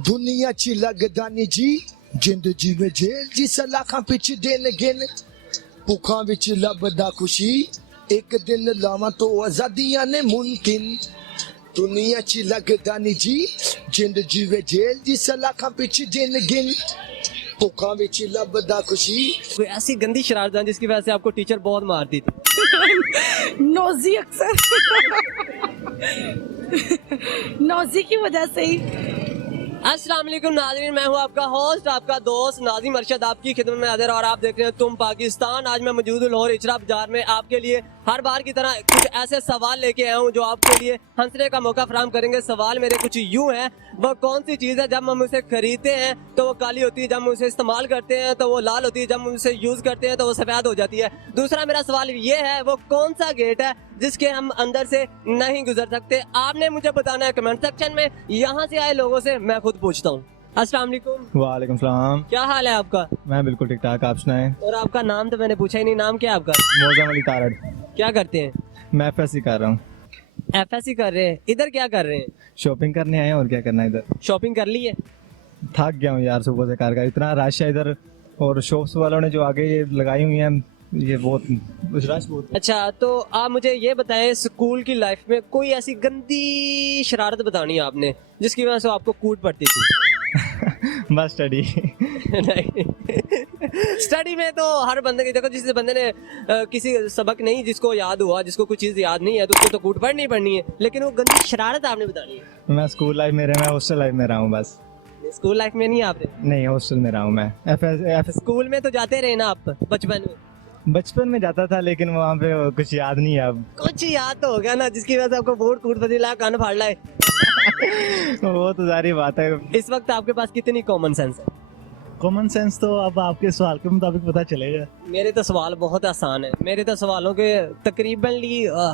दुनिया च लगदा नी जी जिंद जिवें जेल जी सलाखां पिछ दिन गिन भुखां विच लभदा खुशी एक दिन लावां तो आजादियां ने मुमकिन दुनिया च लगदा नी जी जिंद जिवें जेल जी सलाखां पिछ दिन गिन भुखां विच लभदा खुशी। कोई ऐसी गंदी शरारत जिसकी वजह से आपको टीचर बहुत मारती थी? नौजी अक्सर नौजी की वजह से ही। अस्सलाम वालेकुम नाज़रीन, मैं हूं आपका होस्ट, आपका दोस्त नाज़िम अरशद, आपकी खिदमत में हाजिर और आप देख रहे हैं तुम पाकिस्तान। आज मैं मौजूद हूं लाहौर इचरा बाजार में। आपके लिए हर बार की तरह कुछ ऐसे सवाल लेके आया हूं जो आपके लिए हंसने का मौका फराहम करेंगे। सवाल मेरे कुछ यूं हैं, वह कौन सी चीज़ है जब हम उसे खरीदते हैं तो वो काली होती है, जब हम उसे इस्तेमाल करते हैं तो वो लाल होती है, जब हम उसे यूज़ करते हैं तो वो सफ़ेद हो जाती है। दूसरा मेरा सवाल ये है, वो कौन सा गेट है जिसके हम अंदर से नहीं गुजर सकते? आपने मुझे बताना है कमेंट सेक्शन में। यहाँ से आए लोगों से मैं खुद पूछता हूँ। अस्सलाम वालेकुम। वालेकुम सलाम। क्या हाल है आपका? मैं बिल्कुल ठीक ठाक, आप सुनाएं। और आपका नाम तो मैंने पूछा ही नहीं, नाम क्या है आपका? मौजम अली तारड़। क्या करते हैं? मैं FSC कर रहा हूँ। FSC कर रहे हैं? इधर क्या कर रहे हैं? शॉपिंग करने आए हैं, और क्या करना है इधर। शॉपिंग कर ली है? थक गया हूँ यार, सुबह से कार इतना रश है इधर, और शॉप्स वालों ने जो आगे ये लगाई हुई हैं ये बहुत रश बहुत। अच्छा, तो आप मुझे ये बताएं, स्कूल की लाइफ में कोई ऐसी गंदी शरारत बतानी है आपने जिसकी वजह से आपको कूट पड़ती थी? बस स्टडी। नहीं, स्टडी में तो हर बंदे की, देखो जिस बंदे ने किसी सबक नहीं, जिसको याद हुआ, जिसको कुछ चीज़ याद नहीं है तो उसको तो कूट पड़नी है, लेकिन वो गंदी शरारत आपने बतानी है। मैं स्कूल लाइफ में रहा, मैं हॉस्टल लाइफ में रहा हूँ बस। स्कूल लाइफ में नहीं आपने? नहीं, हॉस्टल में रहा हूँ मैं। स्कूल में तो जाते रहे ना आप बचपन में? बचपन में जाता था लेकिन वहाँ पे कुछ याद नहीं है अब। कुछ याद तो हो गया ना जिसकी वजह से आपको बहुत कूट पसीला कान फाड़ लाए। वो तो सारी बात है। इस वक्त आपके पास कितनी कॉमन सेंस है? कॉमन सेंस तो अब आपके सवाल के मुताबिक पता चलेगा। मेरे तो सवाल बहुत आसान है, मेरे तो सवालों के तकरीबन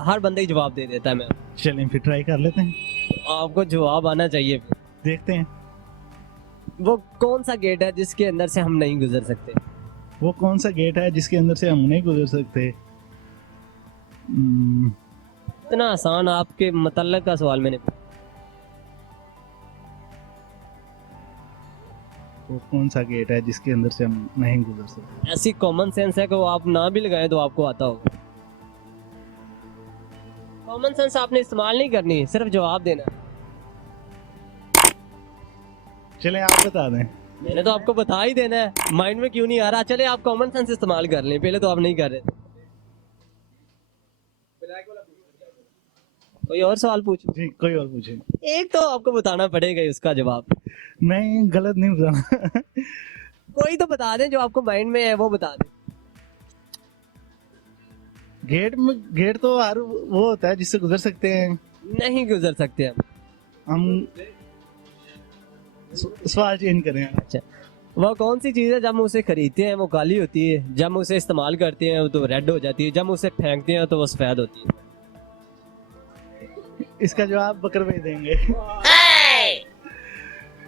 हर बंदे ही जवाब दे देता है। मैं चलें फिर ट्राई कर लेते हैं। आपको जवाब आना चाहिए। देखते हैं वो कौन सा गेट है जिसके अंदर से हम नहीं गुजर सकते? वो कौन सा गेट है जिसके अंदर से हम नहीं गुजर सकते। इतना आसान आपके मतलब का सवाल मैंने। वो कौन सा गेट है जिसके अंदर से हम नहीं गुजर सकते। ऐसी कॉमन सेंस है कि वो आप ना भी लगाएं तो आपको आता होगा। कॉमन सेंस आपने इस्तेमाल नहीं करनी, सिर्फ जवाब देना। चलें आप बता दें। मैंने तो आपको बता ही देना है, माइंड में क्यों नहीं आ रहा? चले आप कॉमन सेंस इस्तेमाल कर लें, पहले तो आप नहीं कर रहे थे। कोई और सवाल पूछ। जी कोई और पूछे। एक तो आपको बताना पड़ेगा उसका जवाब। नहीं, गलत नहीं बताना। कोई तो बता दें जो आपको माइंड में है, वो बता दें। गेट तो हर वो होता है जिससे गुजर सकते हैं। नहीं गुजर सकते हम सवाल चेंज करें। अच्छा, वह कौन सी चीज़ है जब हम उसे खरीदते हैं वो काली होती है, जब हम उसे इस्तेमाल करते हैं तो रेड हो जाती है, जब हम उसे फेंकते हैं तो वो सफेद होती है? इसका जवाब बकर भाई देंगे।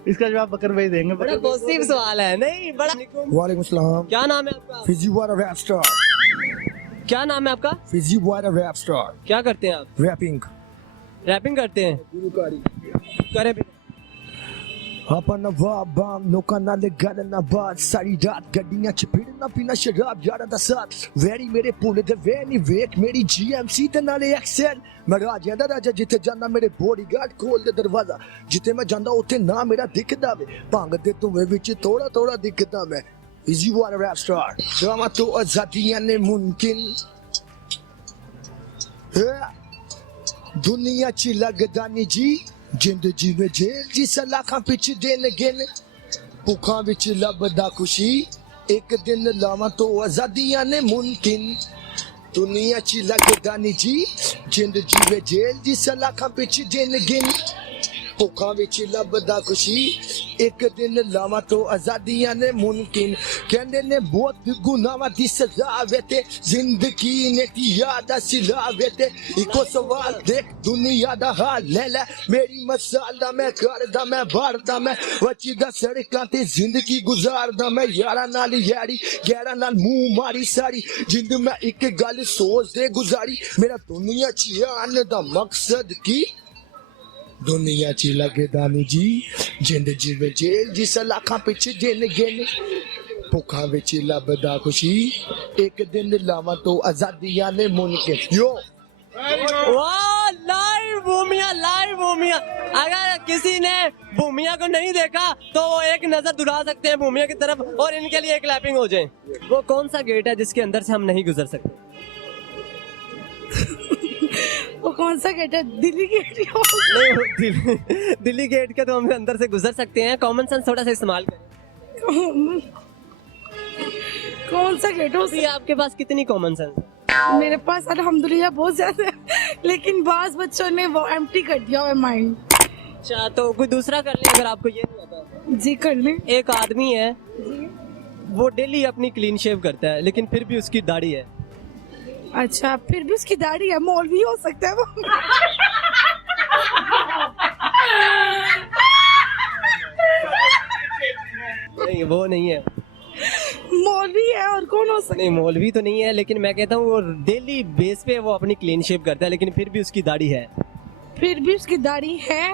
इसका जवाब बकर भाई देंगे। बड़ा पॉजिटिव सवाल है। नहीं, बड़ा। वालेकुम सलाम। क्या नाम है आपका? फिजी वाला रैप स्टार। क्या नाम है आपका? फिजी वाला रैप स्टार। क्या करते हैं आप? रैपिंग। रैपिंग करते हैं? करे भी। ਆਪਾਂ ਨਵਾਬਾਂ ਲੋਕਾਂ ਨਾਲ ਗੱਲ ਨਾ ਬਾਤ ਸਾਰੀ ਰਾਤ ਗੱਡੀਆਂ ਚ ਫਿਰਨਾ ਪੀਣਾ ਸ਼ਰਾਬ ਯਾਰਾਂ ਦਾ ਸਾਥ ਵੈਰੀ ਮੇਰੇ ਪੁੱਲ ਦੇ ਵੇ ਨਹੀਂ ਵੇਖ ਮੇਰੀ GMC ਤੇ ਨਾਲੇ ਐਕਸਲ ਮੈਂ ਰਾਜਿਆਂ ਦਾ ਰਾਜਾ ਜਿੱਥੇ ਜਾਂਦਾ ਮੇਰੇ ਬੋਡੀਗਾਰਡ ਖੋਲ ਦੇ ਦਰਵਾਜ਼ਾ ਜਿੱਥੇ ਮੈਂ ਜਾਂਦਾ ਉੱਥੇ ਨਾ ਮੇਰਾ ਦਿਖਦਾ ਵੇ ਭੰਗ ਦੇ ਧੂਏ ਵਿੱਚ ਥੋੜਾ ਥੋੜਾ ਦਿਖਦਾ ਮੈਂ Is you want a rap star? Drama to आजादियां ने मुमकिन दुनिया च लगदा नी जी जिंद जिवें जेल जी सलाखां पिछ दिन गिन भुखां विच लभदा खुशी एक दिन लावां तो आजादियां ने मुमकिन दुनिया च लगदा नी जी जिंद जिवें जेल जी सलाखां पिछ दिन गिन भुखां विच लभदा खुशी एक दिन लावां तो आजादियां ने मुमकिन कहंदे ने बहुत गुनाहां दी सजा वे ते जिंदगी ने की याद सिला वे ते इको सवाल देख दुनिया दा हाल ले ले मेरी मसाल दा मैं करदा मैं भरदा मैं वचदा सड़कां ते जिंदगी गुजारदा मैं यारां नाल यारी गैरां नाल मुंह मारी सारी जिंद मैं एक गल सोच दे गुजारी मेरा दुनिया च आने दा मकसद की ਦੁਨੀਆ 'ਚ ਲੱਗਦਾ ਨੀ ਜੀ ਜਿੰਦ ਜਿਵੇਂ ਜੇਲ੍ਹ ਜੀ ਸਲਾਖਾਂ ਪਿੱਛੇ ਦਿਨ ਗਿਣ ਭੁੱਖਾਂ ਵਿੱਚ ਲੱਭਦਾ ਖੁਸ਼ੀ ਇੱਕ ਦਿਨ ਲਾਵਾਂ ਤੋਂ ਆਜ਼ਾਦੀਆਂ ਨੇ ਮੁਨਕਿਨ यो वाह, लाइव भूमिया, लाइव भूमिया। अगर किसी ने भूमिया को नहीं देखा तो वो एक नजर दुरा सकते हैं भूमिया की तरफ और इनके लिए क्लैपिंग हो जाए। वो कौन सा गेट है जिसके अंदर से हम नहीं गुजर सकते? वो कौन सा गेट है? दिल्ली गेट या नहीं, वो दिल्ली गेट के तो हम अंदर से गुजर सकते हैं। कॉमन सेंस थोड़ा सा इस्तेमाल करें। कौन सा गेट हो? अभी आपके पास कितनी कॉमन सेंस है? मेरे पास अल्हम्दुलिल्लाह बहुत ज्यादा है, लेकिन बास बच्चों ने वो एम्प्टी कर दिया हुआ माइंड। अच्छा, तो कोई दूसरा कर ले अगर आपको ये नहीं आता। जी कर ले। एक आदमी है, वो डेली अपनी क्लीन शेव करता है लेकिन फिर भी उसकी दाढ़ी है। अच्छा, फिर भी उसकी दाढ़ी है, मौलवी हो सकता है वो। नहीं, वो नहीं है। मौलवी है और कौन हो सकता नहीं, मौलवी तो नहीं है, लेकिन मैं कहता हूँ वो डेली बेस पे वो अपनी क्लीन शेव करता है लेकिन फिर भी उसकी दाढ़ी है। है? फिर भी उसकी दाढ़ी है।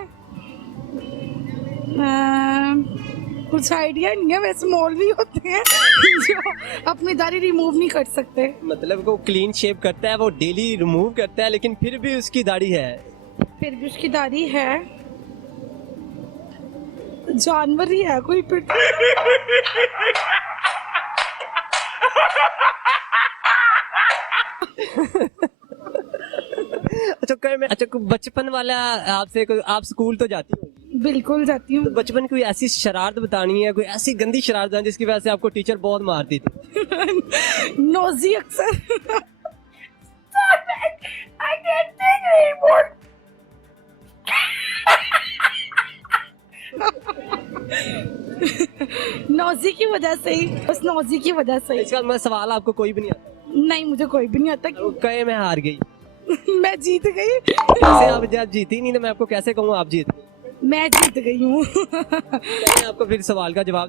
कुछ आइडिया नहीं है, वैसे मौलवी होते हैं जो अपनी दाढ़ी रिमूव नहीं कर सकते। मतलब वो क्लीन शेव करता है, वो डेली रिमूव करता है लेकिन फिर भी उसकी दाढ़ी है। फिर भी उसकी दाढ़ी है। जानवर ही है कोई फिर। अच्छा, बचपन वाला आपसे आप स्कूल तो जाती होंगी? बिल्कुल जाती हूँ। तो बचपन की कोई ऐसी शरारत बतानी है, कोई ऐसी गंदी शरारत जिसकी वजह से आपको टीचर बहुत मारती थी? नौजी अक्सर। I can't take it anymore. नौजी की वजह से ही, बस नौजी की वजह से ही। इसका मैं सवाल आपको कोई भी नहीं आता? नहीं, मुझे कोई भी नहीं आता। वो कहे मैं हार गई। मैं जीत गई। जैसे आप जब जीती नहीं तो मैं आपको कैसे कहूँ आप जीत गई? मैं जीत गई हूँ। मैंने आपको फिर सवाल का जवाब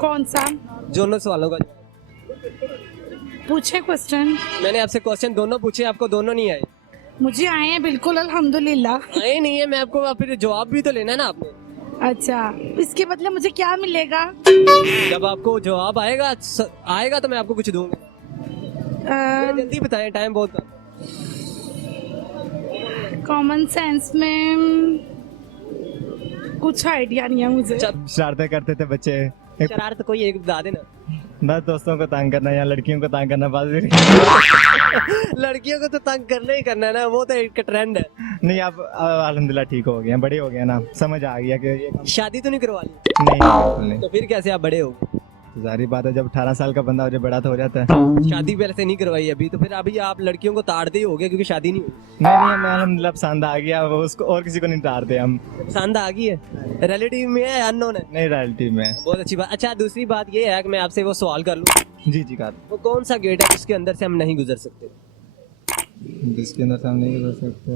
कौन सा? दोनों सवालों का पूछे क्वेश्चन। मैंने आपसे क्वेश्चन दोनों पूछे, आपको दोनों नहीं आए। मुझे आए हैं बिल्कुल अल्हम्दुलिल्लाह। आए नहीं है, मैं आपको फिर जवाब भी तो लेना है ना आपने। अच्छा, इसके बदले मुझे क्या मिलेगा? जब आपको जवाब आएगा तो मैं आपको कुछ दूंगा। जल्दी बताएं, टाइम बहुत कम। कॉमन सेंस में कुछ आइडिया नहीं है मुझे। शरारतें करते थे बच्चे। शरारत कोई एक बता देना। बस दोस्तों को तंग करना या लड़कियों को तंग करना, बस। लड़कियों को तो तंग करना ही करना है ना, वो तो एक ट्रेंड है। नहीं, आप अल्हम्दुलिल्लाह ठीक हो गए, बड़े हो गए ना, समझ आ गया कि ये शादी तो नहीं करवा ली? नहीं, बिल्कुल नहीं। तो फिर कैसे आप बड़े हो? जारी बात है, जब 18 साल का बंदा हो जाए बड़ा तो हो जाता है। शादी पहले से नहीं करवाई अभी, तो फिर अभी आप लड़कियों को ताड़ते ही हो गए क्योंकि शादी नहीं हुई। नहीं, हमें अल्हम्दुलिल्लाह पसंद आ गया, वो उसको और किसी को नहीं तारते हम। पसंद आ गई है? रिलेटिव में है, अननोन है? नहीं, रिलेटिव में। बहुत अच्छी बात। अच्छा, दूसरी बात ये है कि मैं आपसे वो सवाल कर लूँ। जी जी, कर। वो कौन सा गेट है जिसके अंदर से हम नहीं गुजर सकते? जिसके अंदर से हम नहीं गुजर सकते?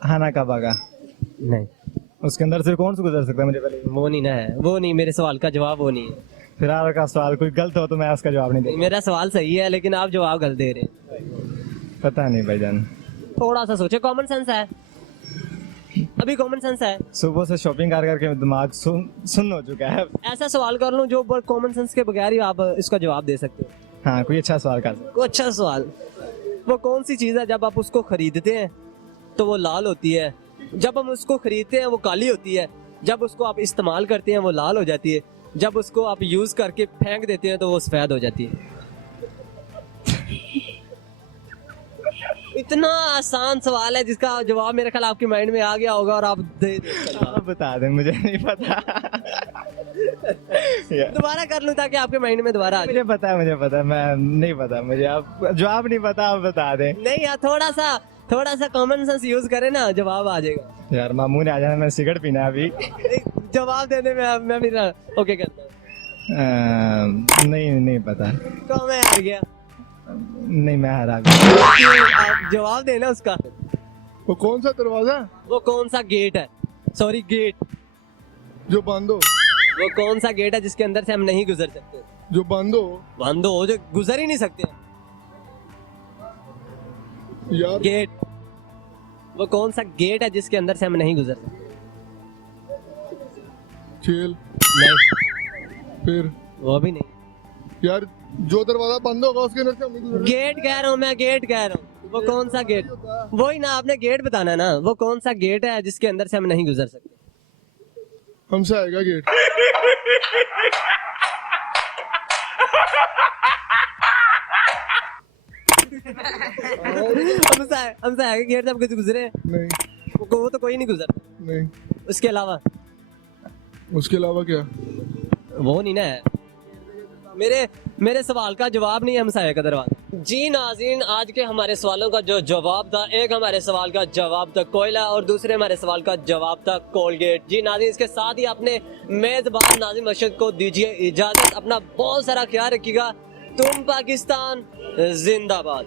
खाना का बागा। नहीं, उसके अंदर से कौन सा गुजर सकता है? मुझे पहले वो नहीं ना है, वो नहीं। मेरे सवाल का जवाब वो नहीं है। फिर आपका सवाल कोई गलत हो तो मैं उसका जवाब नहीं दे। मेरा सवाल सही है लेकिन आप जवाब गलत दे रहे हैं। पता नहीं भाईजान। थोड़ा सा सोचे, कॉमन सेंस है अभी, कॉमन सेंस है। सुबह से शॉपिंग कर करके दिमाग सुन हो चुका है। ऐसा सवाल कर लूं जो कॉमन सेंस के बगैर ही आप इसका जवाब दे सकते हो। हाँ, कोई अच्छा सवाल कर। वो अच्छा सवाल। वो कौन सी चीज़ है जब आप उसको खरीदते हैं तो वो लाल होती है, जब हम उसको खरीदते हैं वो काली होती है, जब उसको आप इस्तेमाल करते हैं वो लाल हो जाती है, जब उसको आप यूज करके फेंक देते हैं तो वो सफेद हो जाती है? इतना आसान सवाल है जिसका जवाब मेरे ख्याल आपके माइंड में आ गया होगा और आप दे आप बता दें, मुझे नहीं पता। दोबारा कर लूं ताकि आपके माइंड में दोबारा आ जाए। मुझे पता है, मैं नहीं पता मुझे। आप जवाब नहीं पता, आप बता दें। नहीं यार, थोड़ा सा कॉमन सेंस यूज करें ना, जवाब आ जाएगा। यार मामू ने आ जाना, मैं सिगरेट पीना है अभी। जवाब देने में मैं फिर ओके करता हूं। नहीं पता। तो मैं हार गया। नहीं, मैं हारा। आप जवाब देना उसका। वो कौन सा दरवाजा वो कौन सा गेट है, सॉरी गेट, जो बंद हो? वो कौन सा गेट है जिसके अंदर से हम नहीं गुजर सकते? जो बंद हो बंद हो, जो गुजर ही नहीं सकते। यार। गेट वो कौन सा गेट है जिसके अंदर से हम नहीं गुजर सकते? खेल। नहीं, फिर वो भी नहीं। यार जो दरवाजा बंद होगा उसके अंदर से हम नहीं गुजर गेट कह रहा हूँ मैं, गेट कह रहा हूँ। वो कौन सा गेट? वही ना, आपने गेट बताना है ना। वो कौन सा गेट है जिसके अंदर से हम नहीं गुजर सकते? हमसे आएगा गेट। हमसे आगे गेट से हम कुछ गुजरे? नहीं वो तो कोई नहीं गुजर। नहीं। उसके अलावा उसके अलावा क्या? वो नहीं ना है। मेरे सवाल का जवाब नहीं है हमसाया का दरवाजा। जी नाज़रीन, आज के हमारे सवालों का जो जवाब था, एक हमारे सवाल का जवाब था कोयला और दूसरे हमारे सवाल का जवाब था कोलगेट। जी नाज़रीन, इसके साथ ही अपने मेज़बान नाज़िम अरशद को दीजिए इजाज़त। अपना बहुत सारा ख्याल रखिएगा। तुम पाकिस्तान जिंदाबाद।